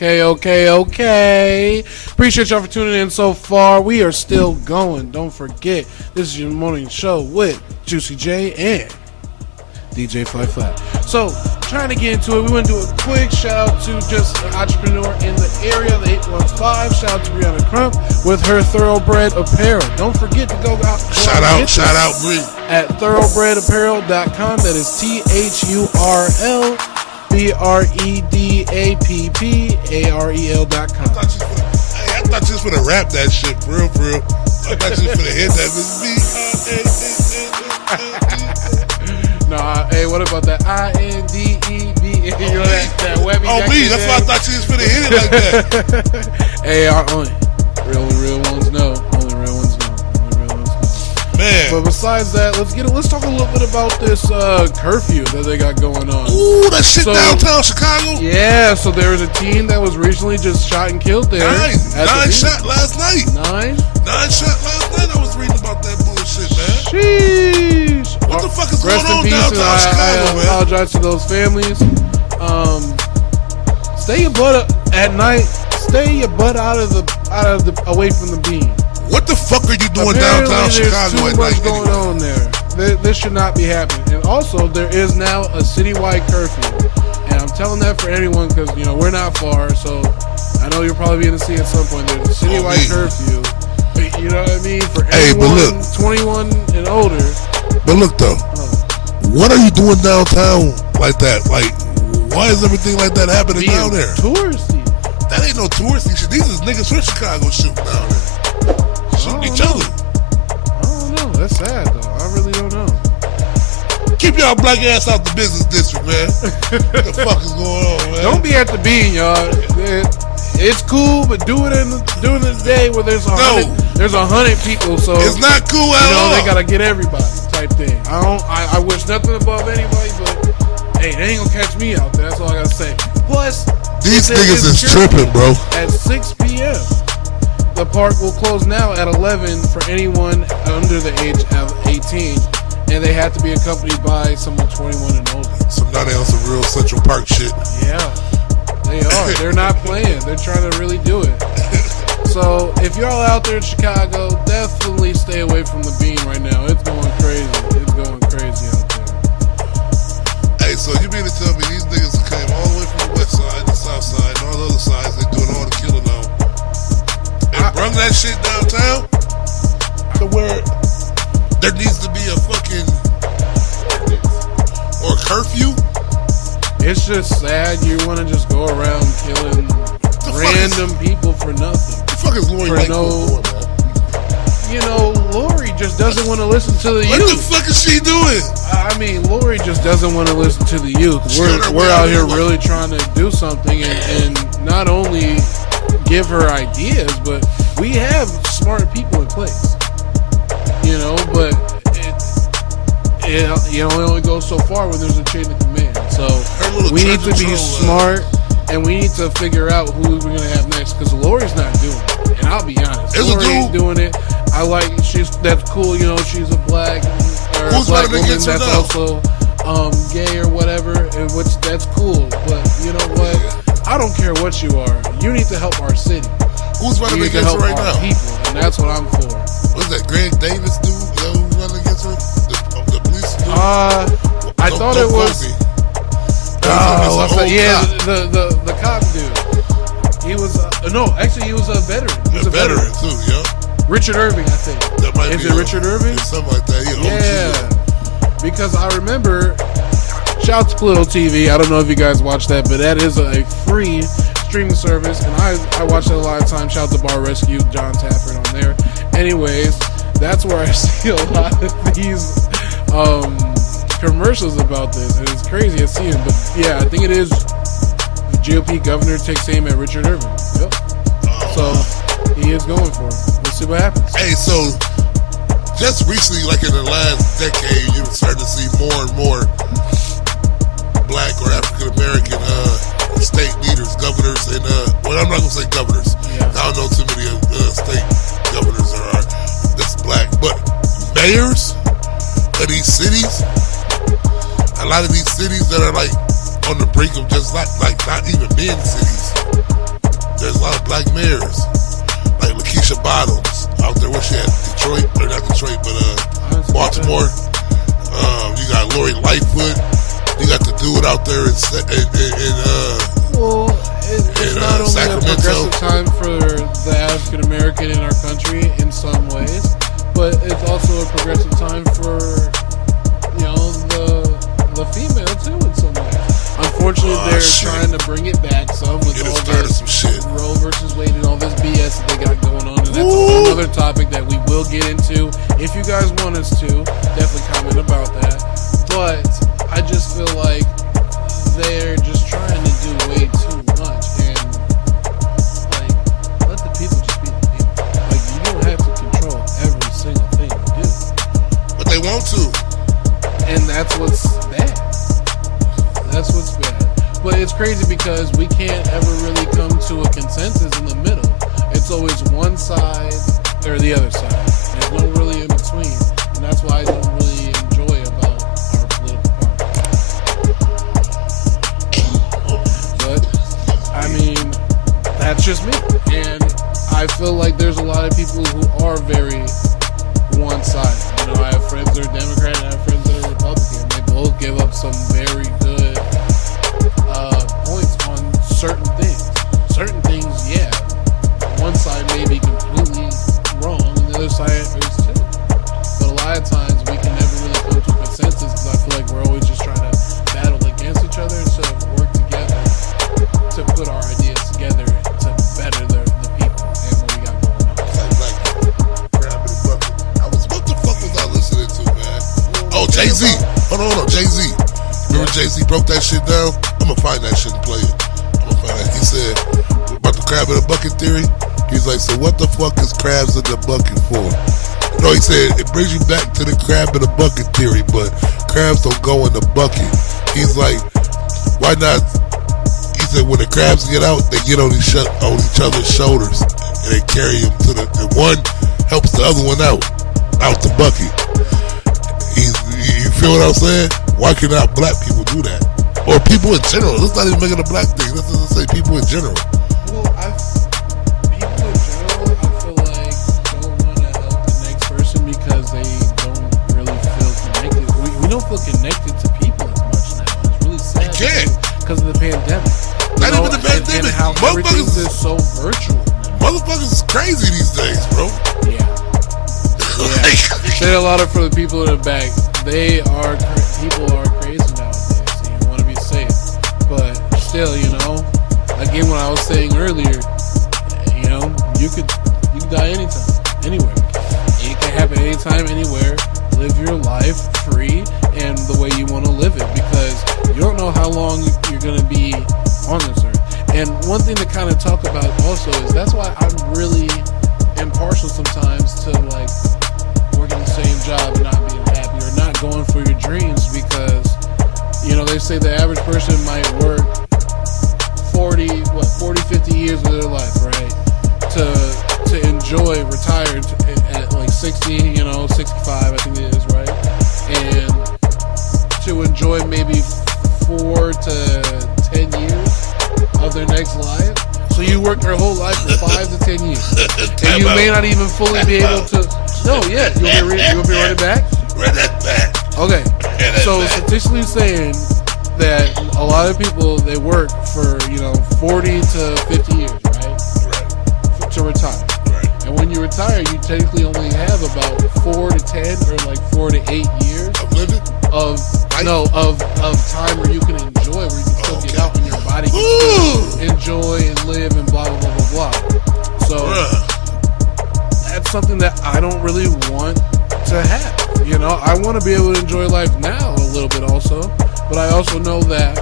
Okay. Appreciate y'all for tuning in so far. We are still going. Don't forget, this is your morning show with Juicy J and DJ Fly Flat. So, trying to get into it, we want to do a quick shout out to just an entrepreneur in the area, the 815. Shout out to Brianna Crump with her Thoroughbred Apparel. Don't forget to go out. Shout out, Bree. At thoroughbredapparel.com. That is THURLBREDAPPAREL.com. I thought you was gonna rap that shit, for real. I thought you was gonna hit that. Nah, hey, what about that INDEB? You know that Webby? Oh, me. That's why I thought you was gonna hit it like that. Hey, only real ones know. Only real ones know. Man. But besides that, let's talk a little bit about this curfew that they got going on. Ooh, that shit downtown Chicago. Yeah, so there was a teen that was recently just shot and killed there. Nine shot last night. Nine shot last night. I was reading about that bullshit, man. Sheesh. What the fuck is Rest going on in peace, downtown Chicago, man? I apologize to those families. Stay your butt at night. Stay your butt out of the away from the beam. What the fuck are you doing downtown Chicago at night? There's too much going on there. This should not be happening. And also, there is now a citywide curfew. And I'm telling that for anyone because, you know, we're not far. So I know you'll probably be in the city at some point. There's a citywide curfew. You know what I mean? For anyone 21 and older. But look, though. What are you doing downtown like that? Like, why is everything like that happening down there? Touristy. That ain't no touristy shit. These is niggas from Chicago shooting down there. Shooting each other. I don't know. That's sad, though. I really don't know. Keep y'all black ass out the business district, man. What the fuck is going on, man? Don't be at the bean, y'all. It's cool, but do it during the day where there's 100 people. So it's not cool at all. They gotta get everybody type thing. I wish nothing above anybody, but hey, they ain't gonna catch me out there. That's all I gotta say. Plus, these niggas is tripping, bro. At 6 p.m. The park will close now at 11 for anyone under the age of 18, and they have to be accompanied by someone 21 and older. So now they on some real Central Park shit. Yeah, they are. They're not playing. They're trying to really do it. So if y'all out there in Chicago, definitely stay away from the beam right now. It's going crazy. It's going crazy out there. Hey, so you mean to tell me these niggas came all the way from the west side, the south side, and all the other sides, they doing all the killing now, and bring that shit downtown to where there needs to be a fucking or curfew? It's just sad you want to just go around killing random people for nothing. The fuck is Lori like for, man? You know, Lori just doesn't want to listen to the youth. What the fuck is she doing? I mean, Lori just doesn't want to listen to the youth. We're out here really trying to do something and not only give her ideas, but we have smart people in place. You know, but it only goes so far when there's a chain of command. So we need to be smart, and we need to figure out who we're gonna have next. Because Lori's not doing it, and I'll be honest, Lori ain't doing it. I like that's cool. You know, she's a black woman that's also gay or whatever, and that's cool. But you know what? I don't care what you are. You need to help our city. Who's running against her right now? People, and that's what I'm for. What's that? Greg Davis dude? Is that who's running against her? The police dude? I thought it was. The cop dude. He was he was a veteran. He was a veteran too, yeah. Richard Irving, I think. That might Is it Richard Irving? Something like that. Yeah. Because I remember. Shout out to Pluto TV. I don't know if you guys watch that, but that is a free streaming service, and I watch it a lot of times. Shout out to Bar Rescue, John Tafford on there. Anyways, that's where I see a lot of these commercials about this, and it's crazy to see him. But yeah, I think it is the GOP governor takes aim at Richard Irving. Yep. So he is going for it. We'll see what happens. Hey, so just recently, like in the last decade, you're starting to see more and more black or African American state leaders, governors, and well, I'm not gonna say governors. Yeah. I don't know too many state governors that's black, but mayors of these cities. A lot of these cities that are like on the brink of just like not even being cities. there's a lot of black mayors, like Lakeisha Bottoms out there. What she at? Detroit, or not Detroit, but Baltimore. You got Lori Lightfoot. You got the dude out there in well, it's not only Sacramento. A progressive time for the African American in our country in some ways, but it's also a progressive time for the female too in some ways. Unfortunately, they're trying to bring it back some with all this Roe versus Wade and all this BS that they got going on, and that's a whole other topic that we will get into. If you guys want us to, definitely comment about that. But I just feel like they're just trying to do way too much, and like let the people just be the people. Like you don't have to control every single thing you do, but they want to, and that's what's bad. That's what's bad. But it's crazy because we can't ever really come to a consensus in the middle. It's always one side or the other side. There's no really in between, and that's why I don't really enjoy about our political party. But I mean, that's just me, and I feel like there's a lot of people who are very one-sided. You know, I have friends that are Democrat and I have friends that are Republican. They both give up some very good points on certain things. Certain things, yeah, one side may be completely wrong and the other side is too. But a lot of times we can never really come to a consensus because I feel like we're always just trying to battle against each other instead of work together to put our ideas together to better the people and what we got going on. It's like black people grabbing the bucket. What the fuck was I listening to, man? Oh, Jay-Z. Hold on. Jay-Z. Remember Jay-Z broke that shit down? I'm gonna find that shit and play it. I'm gonna find that. He said about the crab in the bucket theory. He's like, so what the fuck is crabs in the bucket for? No, he said it brings you back to the crab in the bucket theory, but crabs don't go in the bucket. He's like, why not? He said when the crabs get out, they get on each other's shoulders and they carry them to and one helps the other one out the bucket. You feel what I'm saying? Why cannot black people do that? Or people in general. Let's not even make it a black thing. Let's just say people in general. Well, people in general, I feel like don't want to help the next person because they don't really feel connected. We don't feel connected to people as much now. It's really sad. You can't. Because of the pandemic. Not even the pandemic. And how everything is so virtual now. Motherfuckers is crazy these days, bro. Yeah. Say a lot for the people in the back. People are crazy nowadays, and you want to be safe. But still, again, what I was saying earlier, you could die anytime, anywhere. It can happen anytime, anywhere. Live your life free and the way you want to live it, because you don't know how long you're going to be on this earth. And one thing to kind of talk about also is that's why I'm really impartial sometimes to like working the same job and not being happy or not going for your dreams, because they say the average person might work 40, 50 years of their life, right? To enjoy retire at like 60, 65, I think it is, right? And to enjoy maybe 4 to 10 years of their next life. So you work your whole life for 5 to 10 years. And you may not even fully be able to. No, yeah. You'll be running back? Run that back. Okay. So statistically saying that a lot of people, they work for, 40 to 50 years, right? To retire. Right. And when you retire, you technically only have about 4 to 10 or like 4 to 8 years of living? Of time where you can enjoy, where you can still get out and your body can still enjoy and live and blah, blah, blah, blah, blah. So that's something that I don't really want to have. I want to be able to enjoy life now a little bit also, but I also know that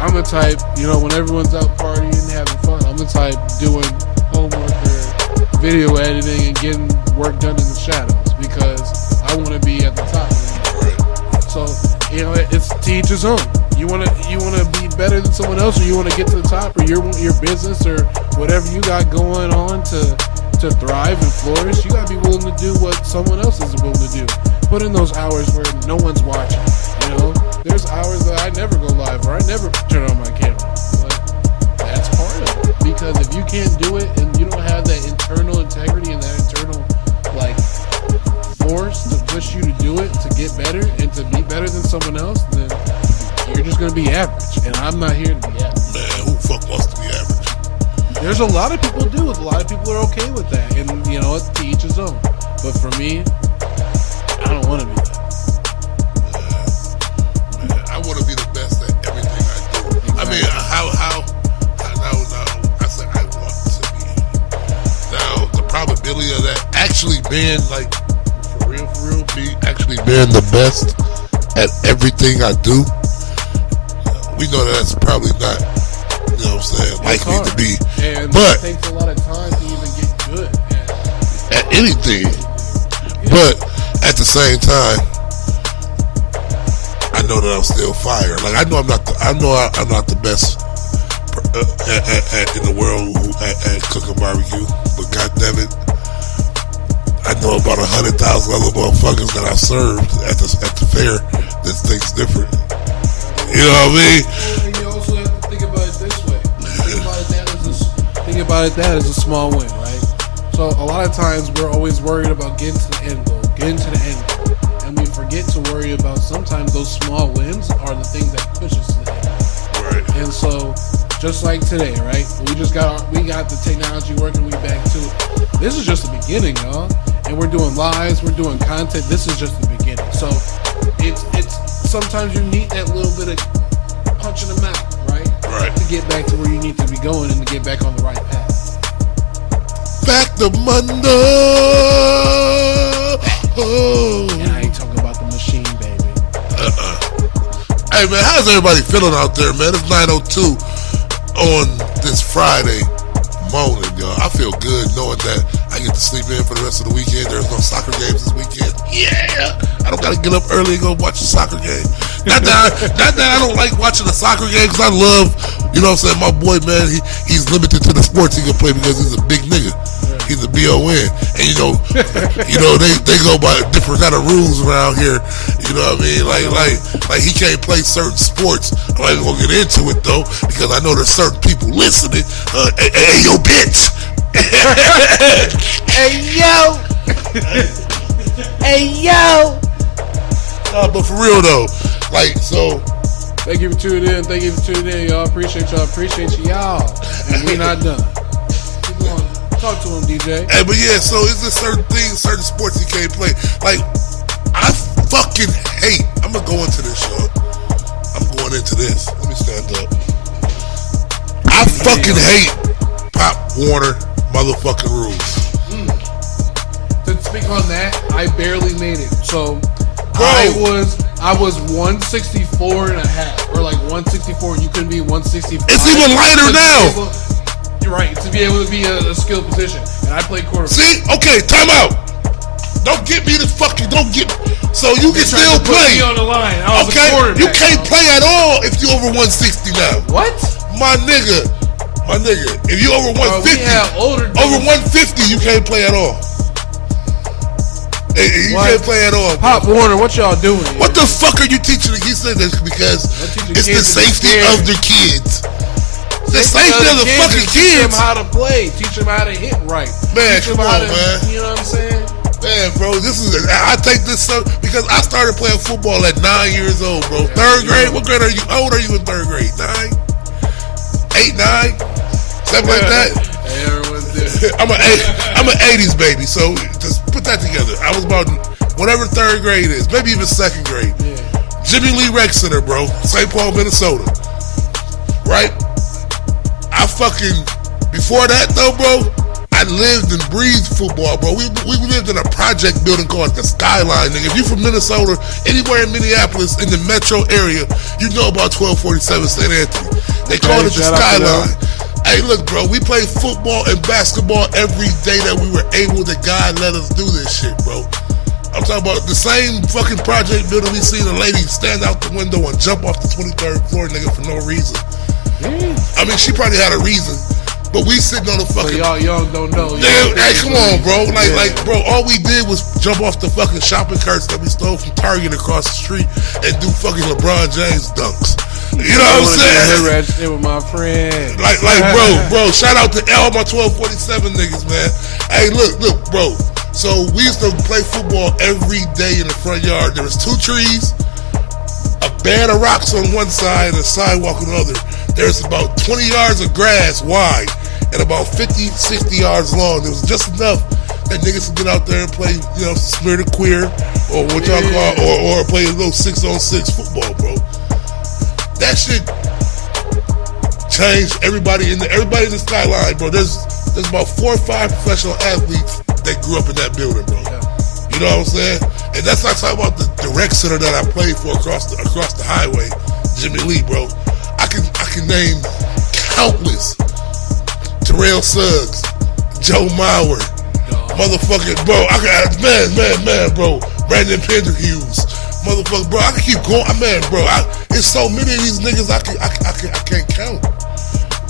I'm the type, when everyone's out partying and having fun, I'm the type doing homework or video editing and getting work done in the shadows because I want to be at the top. So, it's to each his own. You want to be better than someone else, or you want to get to the top, or your business or whatever you got going on to thrive and flourish. You gotta be willing to do what someone else is willing to do. Put in those hours where no one's watching. There's hours that I never go live or I never turn on my camera. But that's part of it. Because if you can't do it and you don't have that internal integrity and that internal like force to push you to do it, to get better and to be better than someone else, then you're just gonna be average. And I'm not here to be average. Man, who the fuck wants to be average? There's a lot of people do. A lot of people are okay with that, and you know, to each his own. But for me, I don't want to be that. Man, I want to be the best at everything I do. Exactly. I mean, how now, I said I want to be. Now, the probability of that actually being like, for real, me actually being the best at everything I do, we know that that's probably not, you know what I'm saying, likely to be. And but it takes a lot of time to even get good at anything. But at the same time, I know that I'm still fire. Like I'm not the best in the world at cooking barbecue. But goddamn it, I know about 100,000 other motherfuckers that I've served at the fair that thinks different. You know what I mean? And you also have to think about it this way. Think about it that as a small win, right? So a lot of times we're always worried about getting to the end goal, and we forget to worry about sometimes those small wins are the things that push us to the end goal. Right. And so, just like today, right? We got the technology working. We back to it. This is just the beginning, y'all. And we're doing lives, we're doing content. This is just the beginning. So it's sometimes you need that little bit of punch in the mouth, right? Right. To get back to where you need to be going and to get back on the right path. Back to Monday. Oh. And I ain't talking about the machine, baby. Hey man, how's everybody feeling out there, man? It's 9:02 on this Friday morning, y'all. I feel good knowing that I get to sleep in for the rest of the weekend. There's no soccer games this weekend. Yeah, I don't gotta get up early and go watch a soccer game. Not that I don't like watching a soccer game, because I love, you know what I'm saying, my boy, man, he's limited to the sports he can play because he's a big nigga. He's a BON. And you know, they go by different kind of rules around here. You know what I mean? Like he can't play certain sports. I'm not even gonna get into it though, because I know there's certain people listening. Hey yo, bitch. Hey yo. Hey yo. But for real though, like, so. Thank you for tuning in. Thank you for tuning in, y'all. Appreciate y'all. Appreciate y'all. And we not done. Keep going. Talk to him, DJ. Hey, but yeah, so is there certain things, certain sports you can't play? Like, I fucking hate. I'm gonna go into this, y'all. I'm going into this. Let me stand up. I fucking hate Pop Warner motherfucking rules. To speak on that, I barely made it. So Bro. I was 164 and a half, or like 164. You couldn't be 165. It's even lighter now. You're right, to be able to be a skill position. And I played quarterback. See? Okay, time out. Don't get me to fucking, so you can still play. Me on the line. I was a Okay? quarterback. You can't play at all if you over 160 now. What? My nigga. If you over 150, over 150, you can't play at all. You can't play at all, bro. Pop Warner, what y'all doing? What the fuck are you teaching? He said this because it's the safety of the kids. The safety of the fucking Teach them kids. how to play. Teach them how to hit right. Man, Teach them come how on, to, man. You know what I'm saying? Man, bro, I take this up because I started playing football at 9 years old, bro. Third grade? What grade are you? How old are you in third grade? 9? 8, 9? Something like that? Hey, everyone's different. I'm an 80s baby, so just put that together. I was about whatever third grade is, maybe even second grade. Yeah. Jimmy Lee Rec Center, bro. St. Paul, Minnesota. Right? Before that though, bro, I lived and breathed football, bro. We lived in a project building called the Skyline, nigga. If you from Minnesota, anywhere in Minneapolis, in the metro area, you know about 1247 St. Anthony. They call it the Skyline. Hey, look, bro, we played football and basketball every day that we were able, that God let us do this shit, bro. I'm talking about the same fucking project building we seen a lady stand out the window and jump off the 23rd floor, nigga, for no reason. I mean, she probably had a reason. But we sitting on the fucking. So y'all young don't know. Hey, come on, bro. Bro, all we did was jump off the fucking shopping carts that we stole from Target across the street and do fucking LeBron James dunks. You know what I'm saying? With my friend. Like, bro. Shout out to all my 1247 niggas, man. Hey, look, bro. So we used to play football every day in the front yard. There was 2 trees, a bed of rocks on one side, and a sidewalk on the other. There's about 20 yards of grass wide and about 50, 60 yards long. There was just enough that niggas could get out there and play, smear the queer, or what y'all call, or play a little 6-on-6 football, bro. That shit changed everybody in the skyline, bro. There's about 4 or 5 professional athletes that grew up in that building, bro. You know what I'm saying? And that's not talking about the rec center that I played for across the highway, Jimmy Lee, bro. I can name countless. Terrell Suggs, Joe Mauer, motherfucking bro. Man, bro. Brandon Penderhughes, motherfucker, bro. I can keep going, man, bro. It's so many of these niggas I can't count.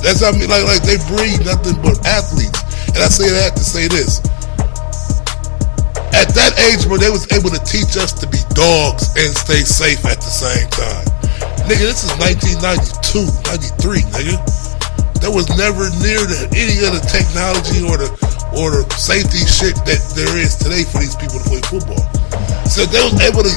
That's how I mean, like they breed nothing but athletes. And I say that to say this. At that age, bro, they was able to teach us to be dogs and stay safe at the same time. Nigga, this is 1992, 93, nigga. There was never near any of the technology or the safety shit that there is today for these people to play football. So they was able to.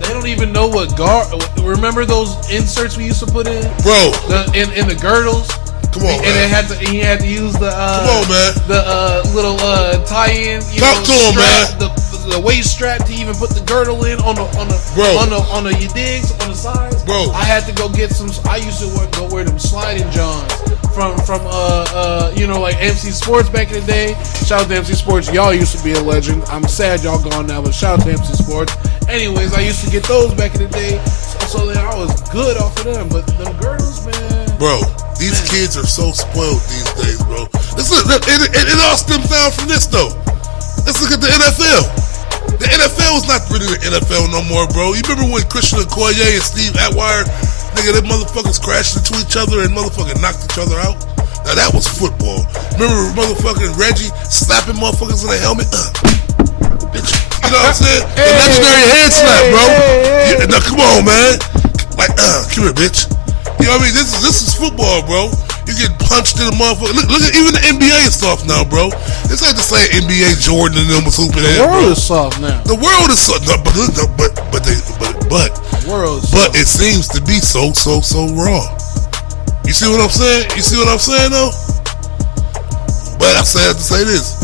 They don't even know what guard. Remember those inserts we used to put in, bro? In the girdles. Come on, and man. He had to use the. Come on, man. The little tie-in. Talk to him, man. The waist strap to even put the girdle in on the you digs on the sides. Bro, I had to go get some. I used to go wear them sliding johns from like MC Sports back in the day. Shout out to MC Sports. Y'all used to be a legend. I'm sad y'all gone now, but shout out to MC Sports. Anyways, I used to get those back in the day, so then I was good off of them. But them girdles, man. Bro, these kids are so spoiled these days, bro. It all stems down from this though. Let's look at the NFL. The NFL is not really the NFL no more, bro. You remember when Christian Okoye and Steve Atwire, nigga, they motherfuckers crashed into each other and motherfucking knocked each other out? Now that was football. Remember motherfucking Reggie slapping motherfuckers in the helmet? Bitch. You know what I'm saying? The legendary hand slap, bro. Now come on, man. Like, come here, bitch. You know what I mean? This is football, bro. You get punched in the motherfucker. Look at even the NBA is soft now, bro. It's like the same NBA Jordan and them was hooping at, bro. The world is soft now. The world is soft, no, but it seems to be so raw. You see what I'm saying? You see what I'm saying though? But I say to say this.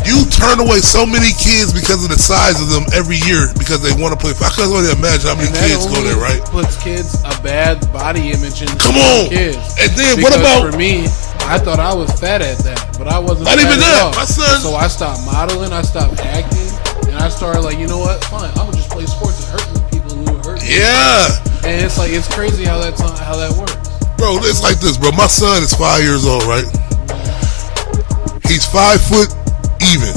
You turn away so many kids because of the size of them every year because they want to play. I can only imagine how many kids go there, right? Puts kids a bad body image in. Come on, kids. And then because what about for me? I thought I was fat at that, but I wasn't. Not fat even at that, all. my son. So I stopped modeling. I stopped acting, and I started like, you know what? Fine, I'm gonna just play sports and hurt people who hurt me. Yeah. And it's like it's crazy how that works. Bro, it's like this, bro. My son is 5 years old, right? He's 5 foot even.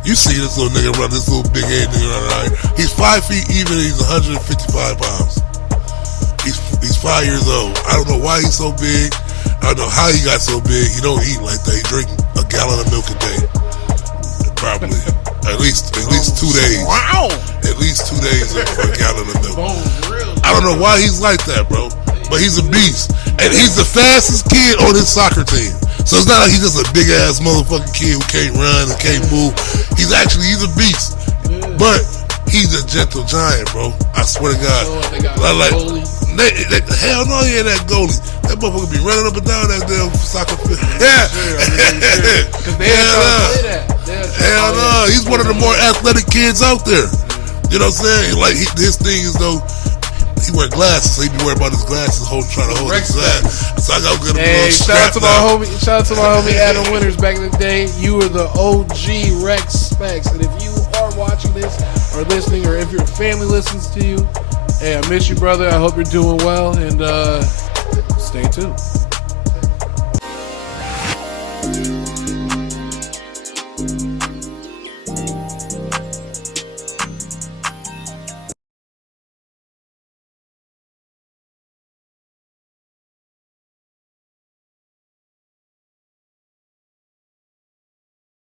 You see this little nigga run, this little big head nigga run around. He's 5 feet even. He's 155 pounds. He's 5 years old. I don't know why he's so big. I don't know how he got so big. He don't eat like that. He drink a gallon of milk a day. Probably. At least 2 days. Wow. At least 2 days for a gallon of milk. I don't know why he's like that, bro. But he's a beast. And he's the fastest kid on his soccer team. So it's not like he's just a big ass motherfucking kid who can't run and can't move. He's a beast. But he's a gentle giant, bro. I swear to God. Hell no, he ain't that goalie. That motherfucker be running up and down that damn soccer field. Yeah. Hell no. He's one of the more athletic kids out there. You know what I'm saying? Like his thing is though. He wear glasses, so he be worried about his glasses, trying to hold his glass. So I gotta get him a little strap. Shout out to my homie Adam Winters back in the day. You were the OG Rex Specs, and if you are watching this or listening, or if your family listens to you, hey, I miss you, brother. I hope you're doing well, and stay tuned.